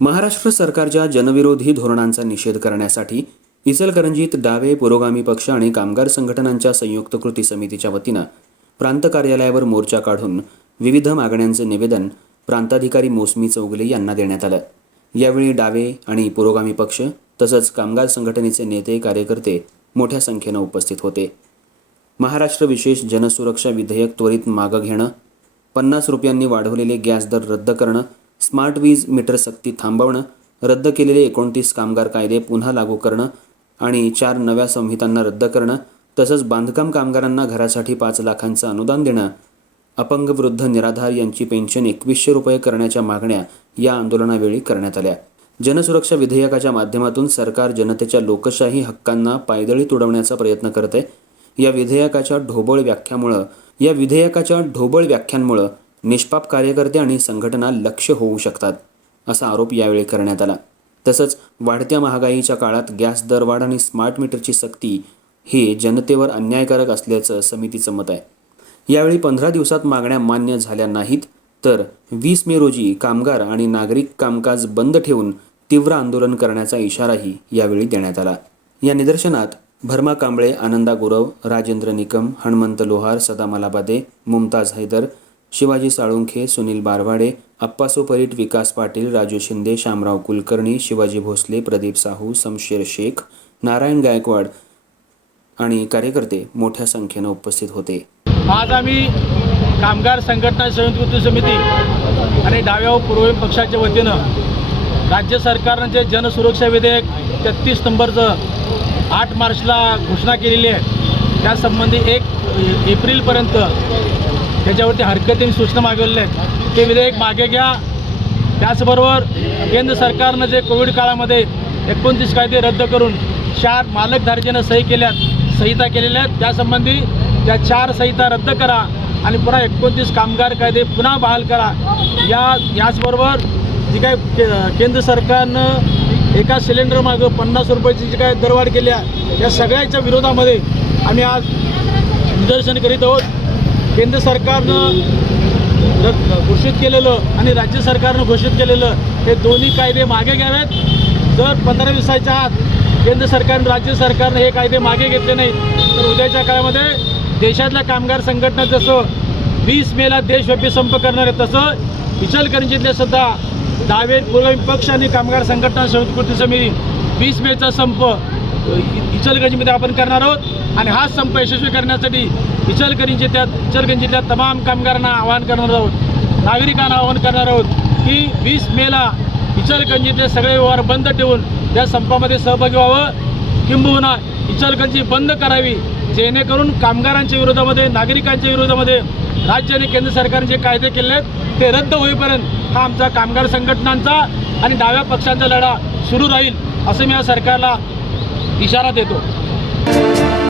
महाराष्ट्र सरकारच्या जनविरोधी धोरणांचा निषेध करण्यासाठी इचलकरंजीत डावे पुरोगामी पक्ष आणि कामगार संघटनांच्या संयुक्त कृती समितीच्या वतीनं प्रांत कार्यालयावर मोर्चा काढून विविध मागण्यांचे निवेदन प्रांताधिकारी मोसमी चौगले यांना देण्यात आलं. यावेळी डावे आणि पुरोगामी पक्ष तसंच कामगार संघटनेचे नेते कार्यकर्ते मोठ्या संख्येनं उपस्थित होते. महाराष्ट्र विशेष जनसुरक्षा विधेयक त्वरित मागं घेणं पन्नास रुपयांनी वाढवलेले गॅस दर रद्द करणं स्मार्ट वीज मीटर सक्ती थांबवणं रद्द केलेले एकोणतीस कामगार कायदे पुन्हा लागू करणं आणि चार नव्या संहितांना रद्द करणं तसंच बांधकाम कामगारांना घरासाठी पाच लाखांचं अनुदान देणं अपंग वृद्ध निराधार यांची पेन्शन एकवीसशे रुपये करण्याच्या मागण्या या आंदोलनावेळी करण्यात आल्या. जनसुरक्षा विधेयकाच्या माध्यमातून सरकार जनतेच्या लोकशाही हक्कांना पायदळी तुडवण्याचा प्रयत्न करते. या विधेयकाच्या ढोबळ व्याख्यामुळं या विधेयकाच्या ढोबळ व्याख्यांमुळं निष्पाप कार्यकर्ते आणि संघटना लक्ष होऊ शकतात असा आरोप यावेळी करण्यात आला. तसंच वाढत्या महागाईच्या काळात गॅस दरवाढ आणि स्मार्ट मीटरची सक्ती हे जनतेवर अन्यायकारक असल्याचं समितीचं मत आहे. यावेळी पंधरा दिवसात मागण्या मान्य झाल्या नाहीत तर वीस मे रोजी कामगार आणि नागरिक कामकाज बंद ठेवून तीव्र आंदोलन करण्याचा इशाराही यावेळी देण्यात आला. या निदर्शनात भरमा कांबळे आनंदा गुरव राजेंद्र निकम हणमंत लोहार सदामलाबादे मुमताज हैदर शिवाजी साळुंखे सुनील बारवाडे अप्पासो परीट विकास पाटील राजू शिंदे शामराव कुलकर्णी शिवाजी भोसले प्रदीप साहू समशेर शेख नारायण गायकवाड आणि कार्यकर्ते मोठ्या संख्येनं उपस्थित होते. आज आम्ही कामगार संघटना संयुक्त समिती आणि डाव्या व पूर्व पक्षाच्या वतीनं राज्य सरकारनं जे जनसुरक्षा विधेयक तेहतीस नंबरचं आठ मार्चला घोषणा केलेली आहे त्यासंबंधी एक एप्रिलपर्यंत त्याच्यावरती हरकतीने सूचना मागवलेल्या आहेत. ते विधेयक मागे घ्या. त्याचबरोबर केंद्र सरकारनं जे कोविड काळामध्ये एकोणतीस कायदे रद्द करून चार मालकधारजेनं सही केल्यात संहिता केलेल्या आहेत. त्यासंबंधी त्या चार संहिता रद्द करा आणि पुन्हा एकोणतीस कामगार कायदे पुन्हा बहाल करा. या याचबरोबर जी काय के केंद्र सरकारनं एका सिलेंडर मागं पन्नास रुपयाची जी काय दरवाढ केली आहे या सगळ्याच्या विरोधामध्ये आम्ही आज निदर्शन करीत आहोत. केंद्र सरकारनं घोषित केलेलं आणि राज्य सरकारनं घोषित केलेलं हे दोन्ही कायदे मागे घ्यावेत. जर पंधरा दिवसाच्या आत केंद्र सरकारनं राज्य सरकारनं हे कायदे मागे घेतले नाही तर उद्याच्या काळामध्ये देशातल्या कामगार संघटना जसं वीस मेला देशव्यापी संप करणार आहे तसं इचलकरंजीतले सुद्धा डावे पूर्व पक्ष आणि कामगार संघटना संस्कृती समिती वीस मेचा संप इचलगंजमध्ये आपण करणार आहोत. आणि हा संप यशस्वी करण्यासाठी इचलकरंजीतल्या इचलकरंजीतल्या तमाम कामगारांना आवाहन करणार आहोत. नागरिकांना आवाहन करणार आहोत की वीस मेला इचलगंजीतले सगळे व्यवहार बंद ठेवून त्या संपामध्ये सहभागी व्हावं. किंबहुना इचलकरंजी बंद करावी जेणेकरून कामगारांच्या विरोधामध्ये नागरिकांच्या विरोधामध्ये राज्य आणि केंद्र सरकारने जे कायदे केले आहेत ते रद्द होईपर्यंत हा आमचा कामगार संघटनांचा आणि डाव्या पक्षांचा लढा सुरू राहील असं मी या सरकारला इशारा देतो.